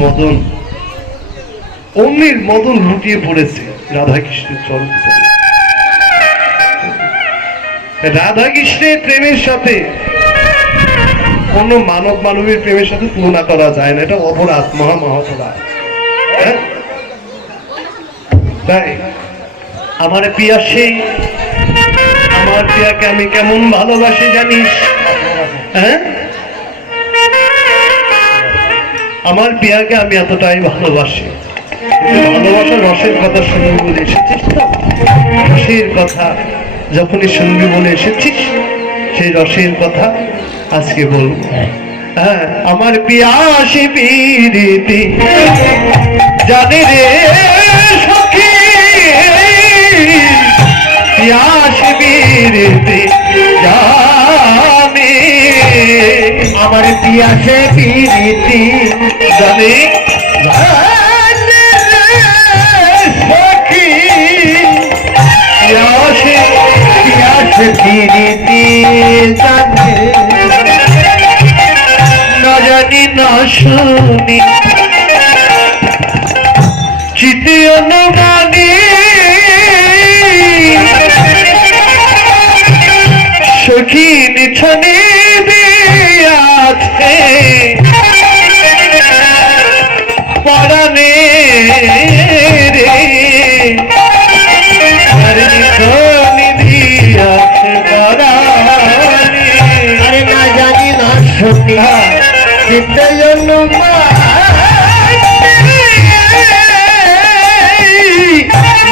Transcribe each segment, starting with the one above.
মদন অমনির মদন লুটিয়ে পড়েছে রাধা কৃষ্ণের চরণ তলে। রাধা কৃষ্ণের প্রেমের সাথে কোন মানব মানবের প্রেমের সাথে তুলনা করা যায় না, এটা অপরাধ, মহা অপরাধ। তাই আমার পিয়া সেই, আমার পিয়াকে আমি কেমন ভালোবাসি জানিস? হ্যাঁ, আমার পিয়াকে আমি এতটাই ভালোবাসি। ভালোবাসা রসের কথা শুনবি বলে এসেছিস তো, রসের কথা যখনই শুনবি বলে এসেছিস, সেই রসের কথা আজকে বলবো। হ্যাঁ, আমার পিয়াসী প্রীতি জানে রে সখী, পিয়াসী প্রীতি জানে, আমার পিয়াসে প্রীতি জানে সখী, পিয়াসে পিয়াসে প্রীতি জানে, না জানি না শুনি চিতে অনুমানি, সখী নিছনে দিয়াছে পরাণে রে, আর নিছনে দিয়াছে পরাণে, আরে না জানি না শুনি চিতে অনুমানি,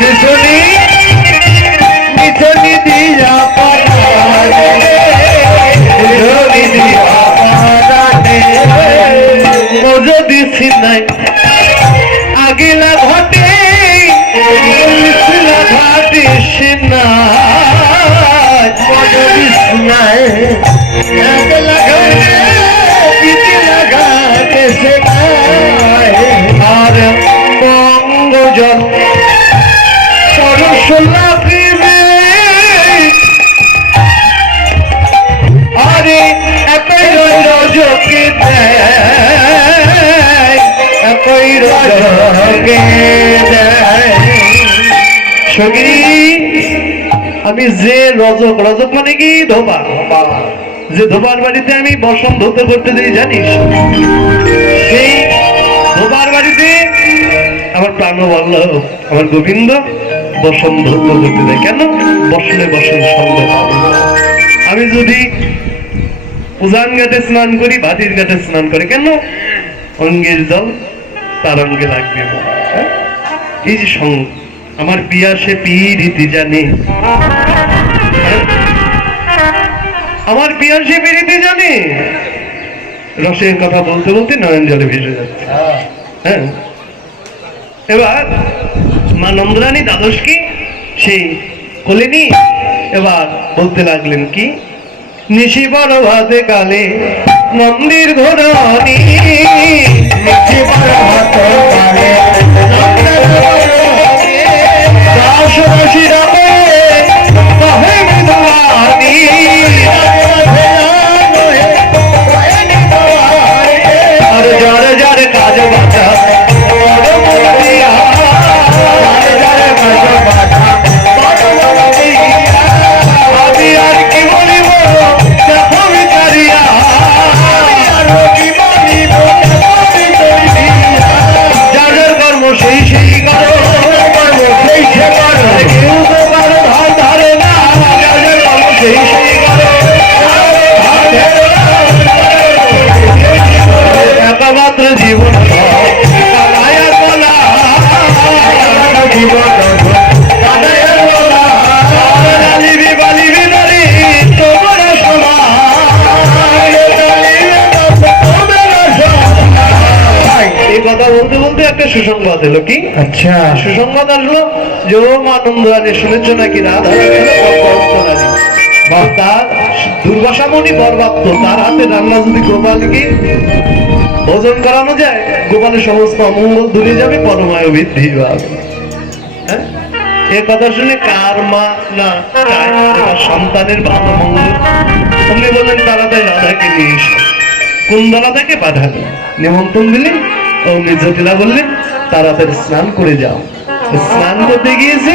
নিছনে নিছনে দিয়া পরাণে, যদি সিনাই আগিলা ঘটে ঘাটে সিনাই, যদি সিনাই আগিলা ঘাটে সিনাই, আর বঙ্গজল পরশ লাগিবে, আরে একই রজকে দেয়, একই রজকে দেয় সখী। আমি যে রজক, রজক মানে কি ধোবা, যে ধোবার বাড়িতে আমি বসন্ত ধুতে করতে দিই জানিস, সেই ধোবার বাড়িতে আমার প্রাণবল্লভ আমার গোবিন্দ বসন্ত ধুতে করতে দেয়। কেন? বসনে বসন সঙ্গ। আমি যদি উজান ঘাটে স্নান করি, ভাটির ঘাটে স্নান করি, কেন? অঙ্গের জল তার অঙ্গে লাগবে। এই যে সঙ্গ, আমার পিয়াসে প্রীতি জানে, আমার পিয়াসে প্রীতি জানে, রসের কথা বলতে বলতে নয়ন জলে ভেসে যাচ্ছে। হ্যাঁ, এবার মা নন্দরানী দ্বাদশকে সেই কোলে নিয়ে এবার বলতে লাগলেন কি, নিশি বড় ভাতে কালে মন্দির ঘোরানি, নিশি বড় ভাতে কালে দাস রসি রামে কহে বিধবানি, আর যার যার কাজ বাঁচা আমি আর কি বলিব দেখো বিচারিয়া, যার যার কর্ম সেই সেই করো, সেই সে করো, কেউ তো কারো ধার ধারে না, যার যার কর্ম সেই সেই করো, একমাত্র জীবন জীবন কথা বলতে বলতে একটা সুসংবাদ এলো। কি? আচ্ছা, সুসংবাদ আসলো যে ও মা নন্দরানী শুনেছ নাকি রাধা তার দুর্বাসামণি বরবাপ্ত, তার হাতে রান্না যদি গোপালকে ভোজন করানো যায়, গোপালের সমস্ত অমঙ্গল দূরে যাবে, পরমায়ু বৃদ্ধি পাবে। হ্যাঁ, এ কথা শুনে কার মা না সন্তানের ভালো মঙ্গল, উনি বলেন তাড়াতাড়ি রাধাকে নিয়ে এসো। কুন্দলতাকে পাঠালো, নিমন্ত্রণ দিলেন। অমনি জটিলা বললেন তাড়াতাড়ি স্নান করে যাও। স্নান করতে গিয়েছে,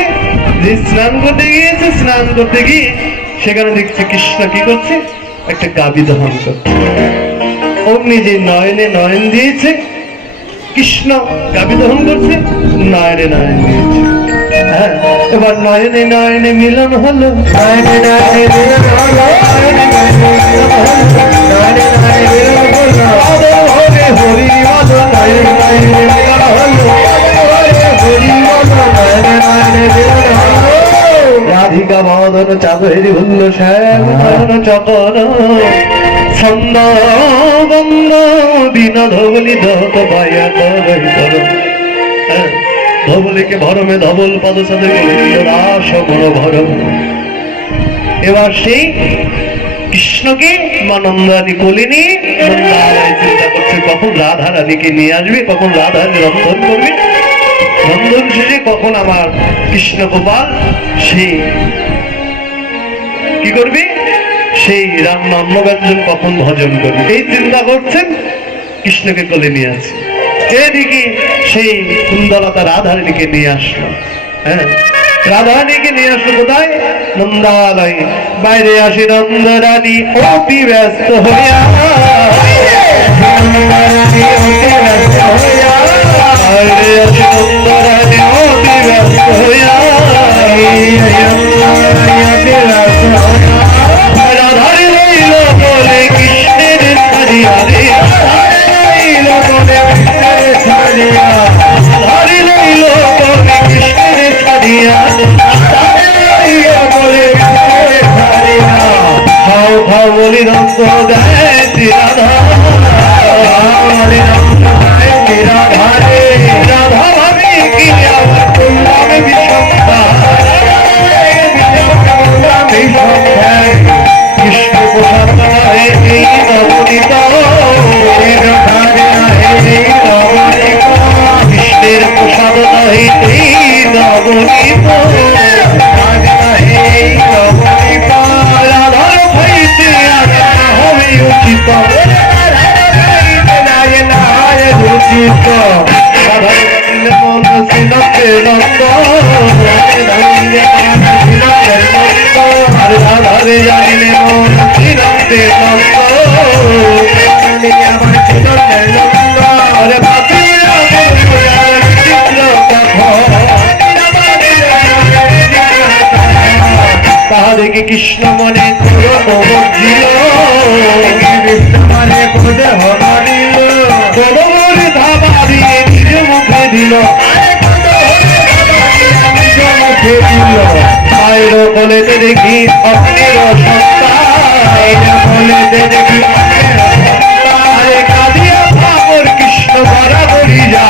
যে স্নান করতে গিয়েছে, স্নান করতে গিয়ে সেখানে দেখছে কৃষ্ণ কি করছে, একটা গাভী দহন করছে। অমনি যে নয়নে নয়ন দিয়েছে, কৃষ্ণ গাভী দহন করছে, নয়নে নয়ন দিয়েছে। হ্যাঁ, এবার নয়নে নয়নে মিলন হলো, নয়নে নয়নে মিলন হলো, নয়নে নয়নে মিলন হলো, নয়নে নয়নে মিলন হলো। হরে হরি বলো, নয়নে নয়নে মিলন হলো, হরে হরি বলো, নয়নে নয়নে মিলন হলো। রাধিকা বদন চাঁদের ভুল্ল শ্যাম নয়ন চকর, ছন্দ বন্দ বিনা ধবলি দত পায়া কর। ধবলিকে ভরমে ধবল পদ সাথে রাস বড় ভরম। এবার সেই কৃষ্ণকে মা নন্দারানী কোলে নিয়ে নন্দালয় চিন্তা করছে কখন রাধা রানীকে নিয়ে আসবে, কখন রাধা রানী রন্ধন করবে, রন্ধন শেষে কখন আমার কৃষ্ণ গোপাল সেই কি করবে, সেই রান্না অন্ন ব্যঞ্জন কখন ভজন করবে, এই চিন্তা করছেন। কৃষ্ণকে কোলে নিয়ে আছে, এদিকে সেই কুন্দলতা রাধারানীকে নিয়ে আসলো। হ্যাঁ, রাধারানীকে নিয়ে আসলো কোথায়, নন্দালয়ে। বাইরে আসি নন্দরানী অতি ব্যস্ত হইয়া, নন্দরানী অতি ব্যস্ত হইয়া, বাইরে আসি নন্দরানী অতি ব্যস্ত হইয়া, রাধারে লইল বলে কৃষ্ণের ছাড়িয়া রে, ধরে লইল বলে কৃষ্ণের ছাড়িয়া, খাও খাও বলি রঙ্গ দেয় রাধা, রাধা রে রাধা ভাবি কি আমার তুল্লাম বিষমতা, কৃষ্ণ প্রসাদ এই নবনীত, কৃষ্ণের প্রসাদ নহে এই নবনীত, রাধার ভাইতে হবে উচিত, উচিত মন সিনতে নন্দ, রাধারে জানিলে মন সিনতে নন্দ, তাহাদেরকে কৃষ্ণ মনে বুঝিল, কৃষ্ণ মনে কোদে হরিল, কোদরে ধাবা দিয়ে নিজ মুখে দিল, নিজ মুখে দিল। মায়ের কোলেতে দেখি অগ্নির সত্তা, কোলেতে দেখি কাঁদিয়া ভাবর কৃষ্ণ বরাবরি যা,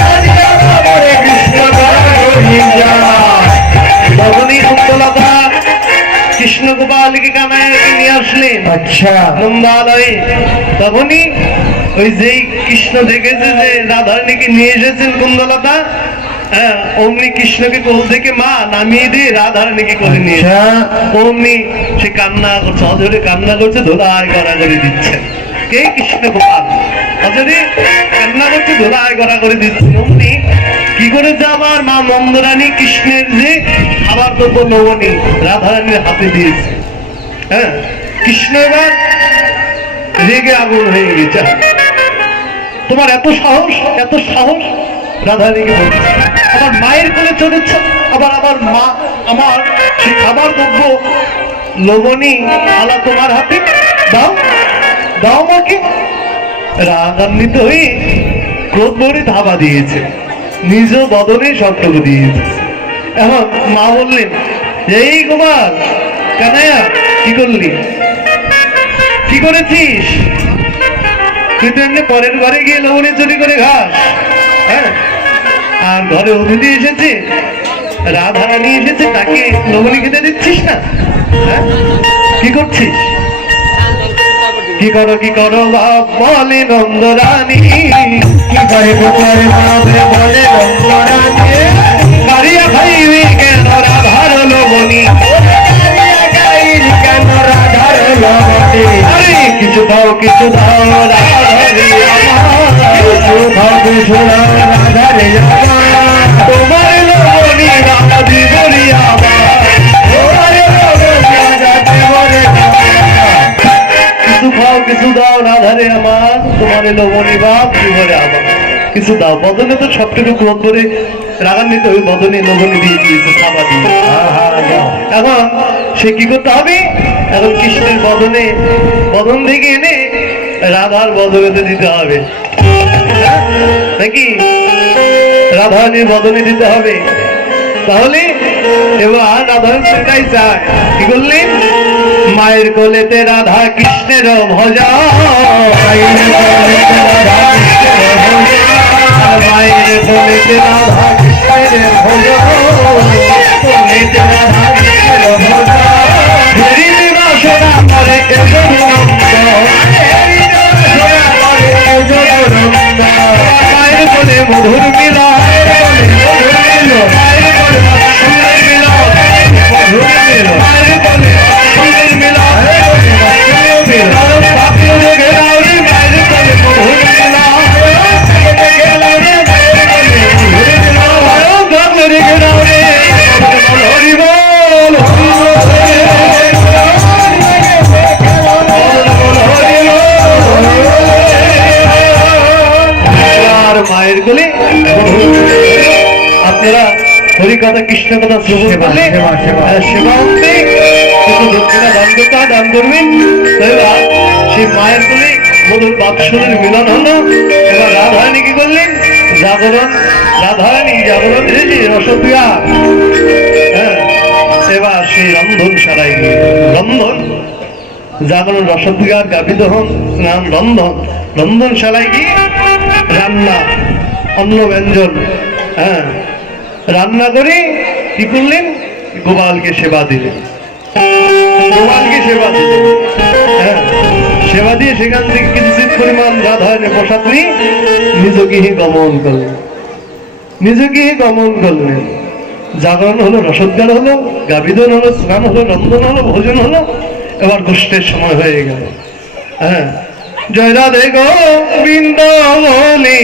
কাঁদিয়া ভাবরে কৃষ্ণ বরাবরি যা। তখনই কুন্দলতা কৃষ্ণ গোপালকে কানায় নিয়ে আসলেন। আচ্ছা, নন্দালয়ে। তখনই ওই যেই কৃষ্ণ দেখেছে যে রাধারানীকে নিয়ে এসেছেন কুন্দলতা, হ্যাঁ, অমনি কৃষ্ণকে কোল থেকে মা নামিয়ে দিয়ে রাধারানীকে করে নিয়ে, অমনি সে কান্না করছে, অজরে কান্না করছে, ধোলাই গড়া করে দিচ্ছে। কে, কৃষ্ণ গোপাল অজরে কান্না করছে, ধোলাই গড়া করে দিচ্ছে। অমনি কি করেছে আমার মা নন্দরানী কৃষ্ণের যে খাবার দ্রব্য নবনী রাধারানীর হাতে দিয়েছে। হ্যাঁ, কৃষ্ণ এবার রেগে আগুন হয়ে গেছে, তোমার এত সাহস, এত সাহস, রাধারানীকে বলছে আমার মায়ের কোলে চলেছ, আবার আমার মা আমার সে খাবার দ্রব্য লবণী আলা তোমার হাতে দাও, দাও মাকে। রাগান্বিত হয়ে ক্রোধ ভরে ধাবা দিয়েছে, নিজ বদনে সবটুকু দিয়েছে। এখন মা বললেন এই গোপাল কানাইয়া কি করলি, কি করেছিস তুই? তো এমনি পরের ঘরে গিয়ে লবণে চুরি করে খাস, হ্যাঁ, আর ঘরে অতিথি এসেছে, রাধারানী এসেছে, তাকে লবণী খেতে দিচ্ছিস না, হ্যাঁ, কি করছিস? কি করো, কি করো বাপ বলে নন্দরানী, কি করে গোপাল বাপরে বলে নন্দরানী, কারিয়া খাইবি কেন রাধার লবণী, কেন রাধার লবণী, আরে কিছু দাও কিছু দাও রাধারে রাধারে তোমার লবণী রাধা দিবরি আমার কিছু খাও কিছু দাও রাধারে আমার তোমার লবণী বাপ দিবরে আমার কিছু দাও। বদনে তো সবটুকু ক্রোধ করে রাগান্বিত ওই বদনে লবণী দিয়ে দিয়েছে খাবার দিয়ে। এখন সে কি করতে হবে? এখন কৃষ্ণের বদন থেকে এনে রাধার বদনেতে দিতে হবে নাকি? রাধারানীর বদনে দিতে হবে। তাহলে এবার রাধা সেটাই চায়। কি করলেন? মায়ের কোলেতে রাধা কৃষ্ণের ভজা, মায়ের কোলেতে রাধা কৃষ্ণের ভজা, কোলেতে রাধা কৃষ্ণের ভজা, হরি বাসনা করে মায়ের কোলে মধুর মিলা, মায়ের কোলে সুন্দর মিলা, মায়ের কোলে সুন্দর মিলা, মায়ের কোলে আপনারা হরি কথা কৃষ্ণ কথা শ্রবণ করলে সেবা হচ্ছে কিন্তু দক্ষিণা দান করবেন। এবার সেই মায়ের কোলে মধুর বাৎসরের মিলন হলো। এবার রাধারানী কি করলেন? রাধারানী জাগরণ এসেছি রসপ্রিয়া। হ্যাঁ, এবার সেই রন্ধনশালায় গিয়ে জাগরণ রসপ্রিয়ার গাপিত হন স্নান রন্ধনশালায় গিয়ে রান্না অন্ন ব্যঞ্জন রান্না করে কি করলেন? গোপালকে সেবা দিলেন। সেবা দিয়ে সেখান থেকে কিঞ্চিত পরিমাণ রাধারানী প্রসাদ নিয়ে নিজ গৃহে গমন করলেন। জাগরণ হলো, রসোদ্গার হলো, গাভিদন হলো, স্নান হলো, রন্ধন হলো, ভোজন হলো। এবার গোষ্ঠের সময় হয়ে গেল। জয় রাধে গোবিন্দ বলে